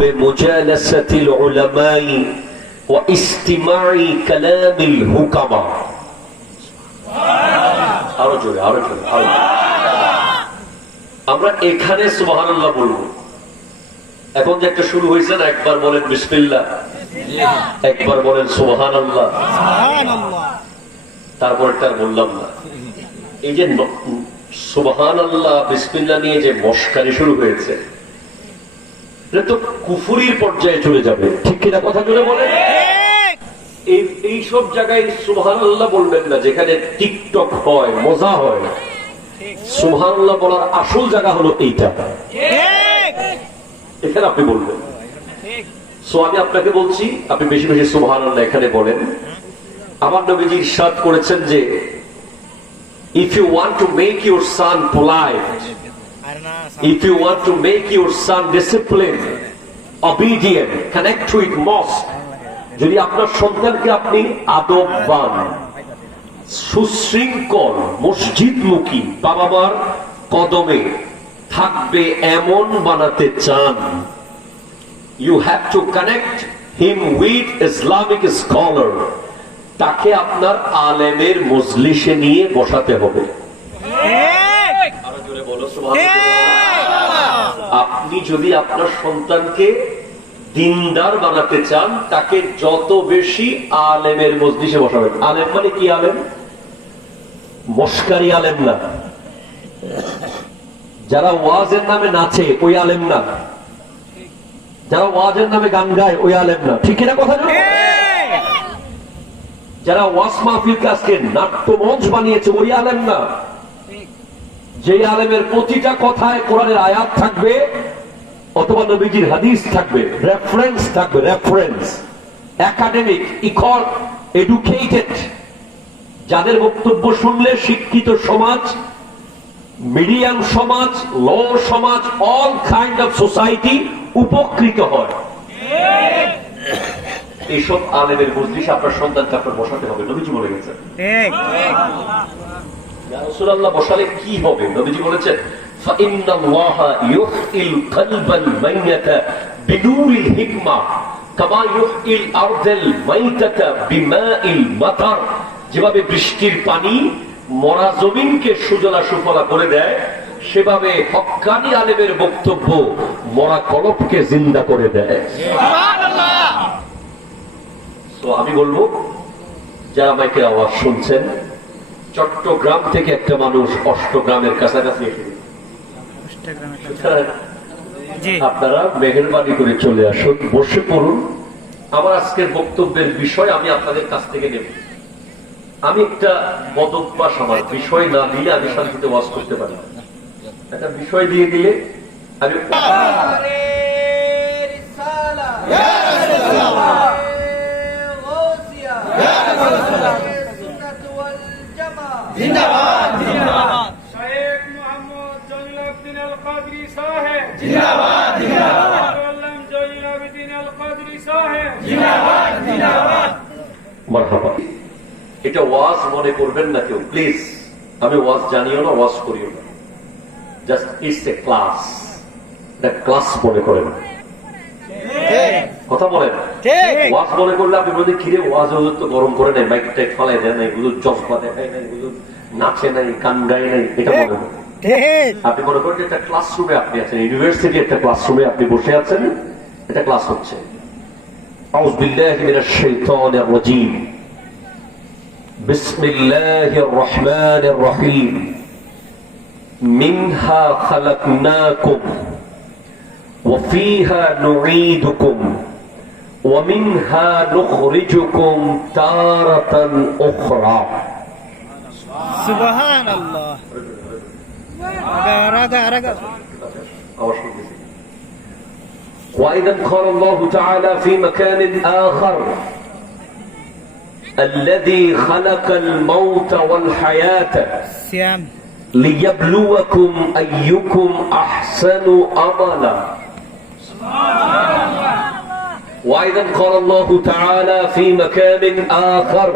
بمجالسة العلماء واستماع كلام الحكماء আমরা এখানে সুবহানাল্লাহ বলবো। এখন যে একটা শুরু হয়েছে না, একবার বলেন বিসমিল্লাহ, একবার বলেন সুবহানাল্লাহ, তারপরটা বললাম না। এই যে সুবহানাল্লাহ বিসমিল্লাহ নিয়ে যে মশকারি শুরু হয়েছে, এটা তো কুফুরির পর্যায়ে চলে যাবে, ঠিক কিনা? কথা জোরে বলেন। এই সব জায়গায় সুবহানাল্লাহ বলবেন না যেখানে টিকটক হয়, মজা হয়। সুবহানাল্লাহ বলার আসল জায়গা হলো এইটা, এখানে আপনি বলবেন। সো আমি আপনাকে বলছি, আপনি বেশি বেশি সুবহানাল্লাহ এখানে বলেন। আমার নবীজি ইরশাদ করেছেন যে if you want to make your son polite, if you want to make your son disciplined, obedient, connect with mosque, যদি আপনার সন্তানকে আপনি আদববান, সুশৃঙ্খল, মসজিদমুখী, বাবা মার কদমে থাকবে এমন বানাতে চান, you have to connect him with Islamic scholar, তাকে আপনার আলেমের মজলিসে নিয়ে বসাতে হবে। আপনি যদি আপনার সন্তানকে দিনদার বানাতে চান, তাকে যত বেশি আলেমের মজলিসে বসাবেন। আলেম মানে কি? আলেম মশকারি আলেম না, যারা ওয়াজের নামে নাচে ওই আলেম না, যারা ওয়াজের নামে গান গায় ওই আলেম না, ঠিক কিনা? কথা না? যারা ওয়াজ মাহফিল কাজকে নাট্যমঞ্চ বানিয়েছে ওই আলেম না, যে আলেমের প্রতিটা কথায় কোরআনের আয়াত থাকবে অথবা নবীজির হাদিস থাকবে, রেফারেন্স থাকবে, রেফারেন্স, একাডেমিক, এডুকেটেড, যাদের বক্তব্য শুনলে শিক্ষিত সমাজ, মিডিয়াম সমাজ, ল সমাজ, অল কাইন্ড অফ সোসাইটি উপকৃত হয়। এইসব আলেমের মজলিসে আপনার সন্তানকে আপনার বসাতে হবে। নবীজি বলে গেছেন। ইয়া রাসূলুল্লাহ, বসালে কি হবে? নবীজি বলেছেন ফাইন্নাল্লাহা ইউহিল কলবাল মাইয়াতা বিনূরিল হিকমা কামা ইউহিল আরদাল মাইতাতা বিমাইল মাতার। যেভাবে বৃষ্টির পানি মরা জমিনকে সুজলা সুফলা করে দেয়, সেভাবে হক্কানি আলেমের বক্তব্য মরা কলবকে জিন্দা করে দেয়। সুবহানাল্লাহ। তো আমি বলবো, যারা মাইকের আওয়াজ শুনছেন, চট্টগ্রাম থেকে একটা মানুষ অষ্টগ্রামের কাছাকাছি এসে, আপনারা মেহেরবানি করে চলে আসুন, বসে পড়ুন। আমার আজকের বক্তব্যের বিষয় আমি আপনাদের কাছ থেকে নেব। আমি একটা বদভ্যাস, আমার বিষয় না দিলে আমি শান্তিতে ওয়াজ করতে পারি। একটা বিষয় দিয়ে দিলে আমি जिंदाबाद जिंदाबाद शेख मोहम्मद जलीलुद्दीन अल कादरी साहब जिंदाबाद जिंदाबाद अल्लाम जलीलुद्दीन अल कादरी साहब जिंदाबाद जिंदाबाद মারহাবা। এটা ওয়াজ মনে করবেন না কেউ, প্লিজ। আমি ওয়াজ জানিও না, ওয়াজ করিও না, জাস্ট ইটস এ ক্লাস। এটা ক্লাস মনে করেন, কথা বলেন। ওয়াজ মনে করলে আপনি বলতে কিরে ওয়াজ তো গরম করে নেয়, মাইক টাইক ফালাই দেয় নাই, হুজুর জজবা দেখায় নাই, হুজুর নাচে নাই, গান গায় নাই, এটা মনে করেন। আপনি মনে করেন একটা ক্লাসরুমে আপনি আছেন, ইউনিভার্সিটি একটা ক্লাসরুমে আপনি বসে আছেন, এটা ক্লাস হচ্ছে। আউযু বিল্লাহি মিনাশ শাইতানির রাজীম, বিসমিল্লাহির রহমানির রহিম, মিনহা খালাকনাকুম وفيها نعيدكم ومنها نخرجكم تارة أخرى. سبحان الله. رجع وأيضا قال الله تعالى في مكان آخر الذي خلق الموت والحياة ليبلوكم أيكم أحسن عملا. وأيضا قال الله تعالى في مكان آخر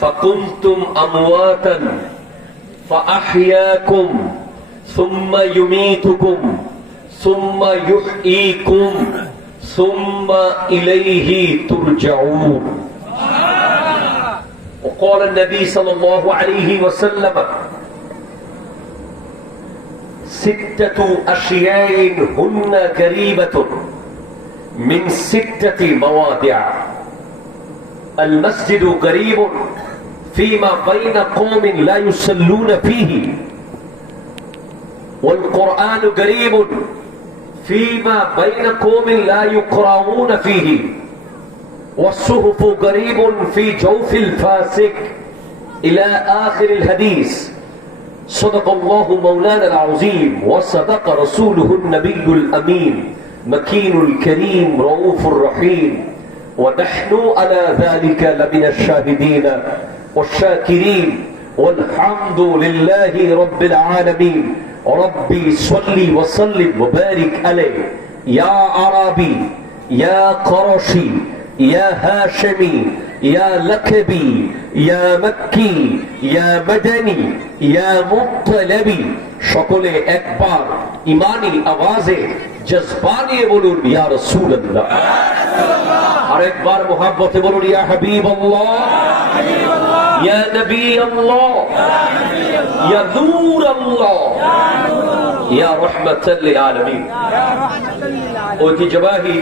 فكنتم أمواتا فأحياكم ثم يميتكم সুম্মা ইউহয়িকুম সুম্মা ইলাইহি তুরজাউন। وقال النبي صلى الله عليه وسلم ستة أشياء هن قريبة من 6 مواضع. المسجد قريب فيما بين قوم لا يصلون فيه، والقرآن قريب فيما بين قوم لا يقرؤون فيه، والصحف قريب في جوف الفاسق إلى آخر الحديث. صدق الله مولانا العظيم وصدق رسوله النبي الأمين مكين الكريم رؤوف الرحيم، ونحن على ذلك لمن الشاهدين والشاكرين، والحمد لله رب العالمين. ربي صل وسلم وبارك عليه يا عربي يا قرشي يا هاشمي يا لقبي يا مكي يا مدني يا مطلبي। সকলে একবার ইমানি আওয়াজে জজবানিয়ে বলুন ইয়া রাসূলুল্লাহ। আর একবার মোহাব্বতে বলুন ইয়া হাবিবাল্লাহ ইয়া নবিয়াল্লাহ ইয়া নূরাল্লাহ ইয়া রাহমাতাল লিল আলামিন। ঐতিহ্যবাহী